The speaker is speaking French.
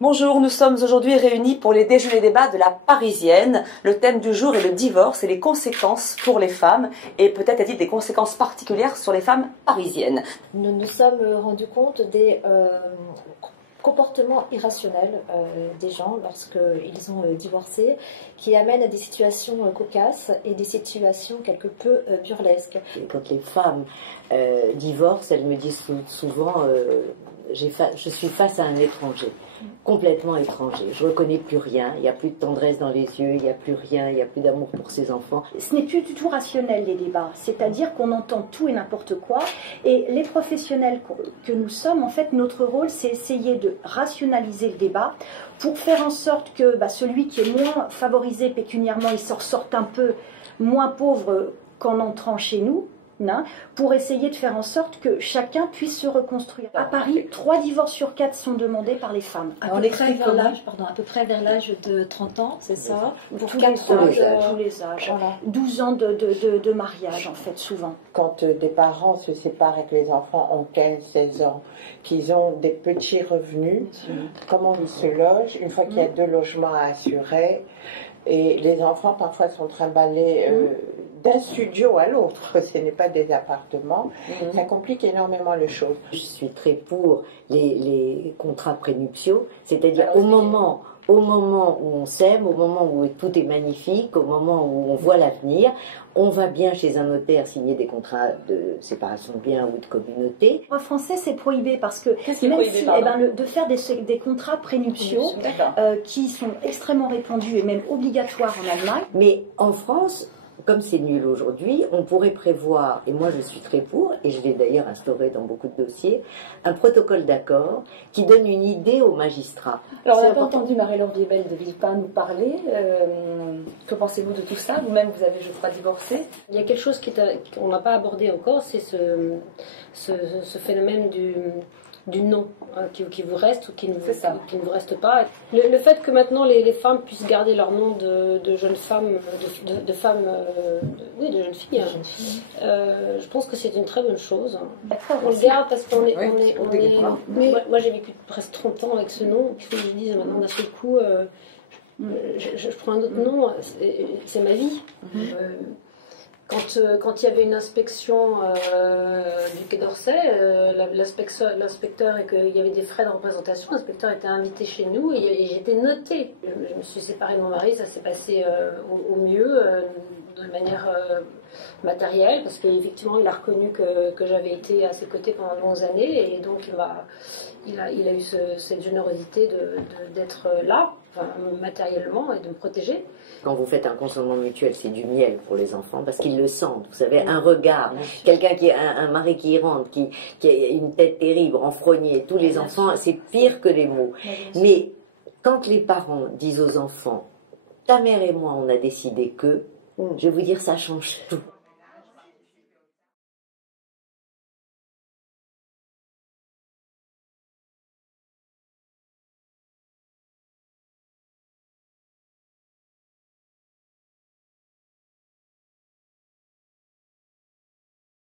Bonjour, nous sommes aujourd'hui réunis pour les déjeuners débats de la Parisienne. Le thème du jour est le divorce et les conséquences pour les femmes, et peut-être a-t-il des conséquences particulières sur les femmes parisiennes. Nous nous sommes rendus compte des comportements irrationnels des gens lorsqu'ils ont divorcé, qui amènent à des situations cocasses et des situations quelque peu burlesques. Quand les femmes divorcent, elles me disent souvent je suis face à un étranger, complètement étranger. Je ne reconnais plus rien, il n'y a plus de tendresse dans les yeux, il n'y a plus rien, il n'y a plus d'amour pour ses enfants. Ce n'est plus du tout rationnel, les débats, c'est-à-dire qu'on entend tout et n'importe quoi, et les professionnels que nous sommes, en fait, notre rôle, c'est essayer de rationaliser le débat pour faire en sorte que celui qui est moins favorisé pécuniairement, il s'en sorte un peu moins pauvre qu'en entrant chez nous, pour essayer de faire en sorte que chacun puisse se reconstruire. À Paris, 3 divorces sur 4 sont demandés par les femmes. À peu près vers l'âge de 30 ans, c'est ça? Pour tous les âges. Voilà. 12 ans de mariage, en fait, souvent. Quand des parents se séparent et que les enfants ont 15, 16 ans, qu'ils ont des petits revenus, comment ils se logent, une fois qu'il y a 2 logements à assurer, et les enfants parfois sont trimballés d'un studio à l'autre, ce n'est pas des appartements, ça complique énormément les choses. Je suis très pour les contrats prénuptiaux, c'est-à-dire au moment où on s'aime, au moment où tout est magnifique, au moment où on voit l'avenir, on va bien chez un notaire signer des contrats de séparation de biens ou de communauté. En français, c'est prohibé parce que de faire des contrats prénuptiaux qui sont extrêmement répandus et même obligatoires en Allemagne. Mais en France, comme c'est nul aujourd'hui, on pourrait prévoir, et moi je suis très pour, et je l'ai d'ailleurs instauré dans beaucoup de dossiers, un protocole d'accord qui donne une idée aux magistrats. Alors on n'a pas entendu Marie-Laure Viebel de Villepin nous parler. Que pensez-vous de tout ça? Vous-même, vous avez, je crois, divorcé. Il y a quelque chose qu'on n'a pas abordé encore, c'est ce phénomène du non, qui vous reste ou qui ne vous reste pas. Le fait que maintenant les femmes puissent garder leur nom de jeunes femmes, de jeunes filles, je pense que c'est une très bonne chose. On le garde parce qu'on est moi j'ai vécu presque 30 ans avec ce nom, il faut que je dise maintenant d'un seul coup, je prends un autre nom, c'est ma vie. Quand il y avait une inspection du Quai d'Orsay, l'inspecteur, et qu'il y avait des frais de représentation, l'inspecteur était invité chez nous et j'étais notée. Je me suis séparée de mon mari, ça s'est passé au mieux, de manière matérielle, parce qu'effectivement il a reconnu que j'avais été à ses côtés pendant de longues années, et donc il a eu cette générosité d'être là, matériellement, et de me protéger. Quand vous faites un consentement mutuel, c'est du miel pour les enfants, parce qu'ils le sentent. Vous savez, un regard, quelqu'un qui a un mari qui rentre, qui a une tête terrible, renfrognée, tous les enfants, c'est pire que les mots. Mais quand les parents disent aux enfants, ta mère et moi, on a décidé que, je vais vous dire, ça change tout.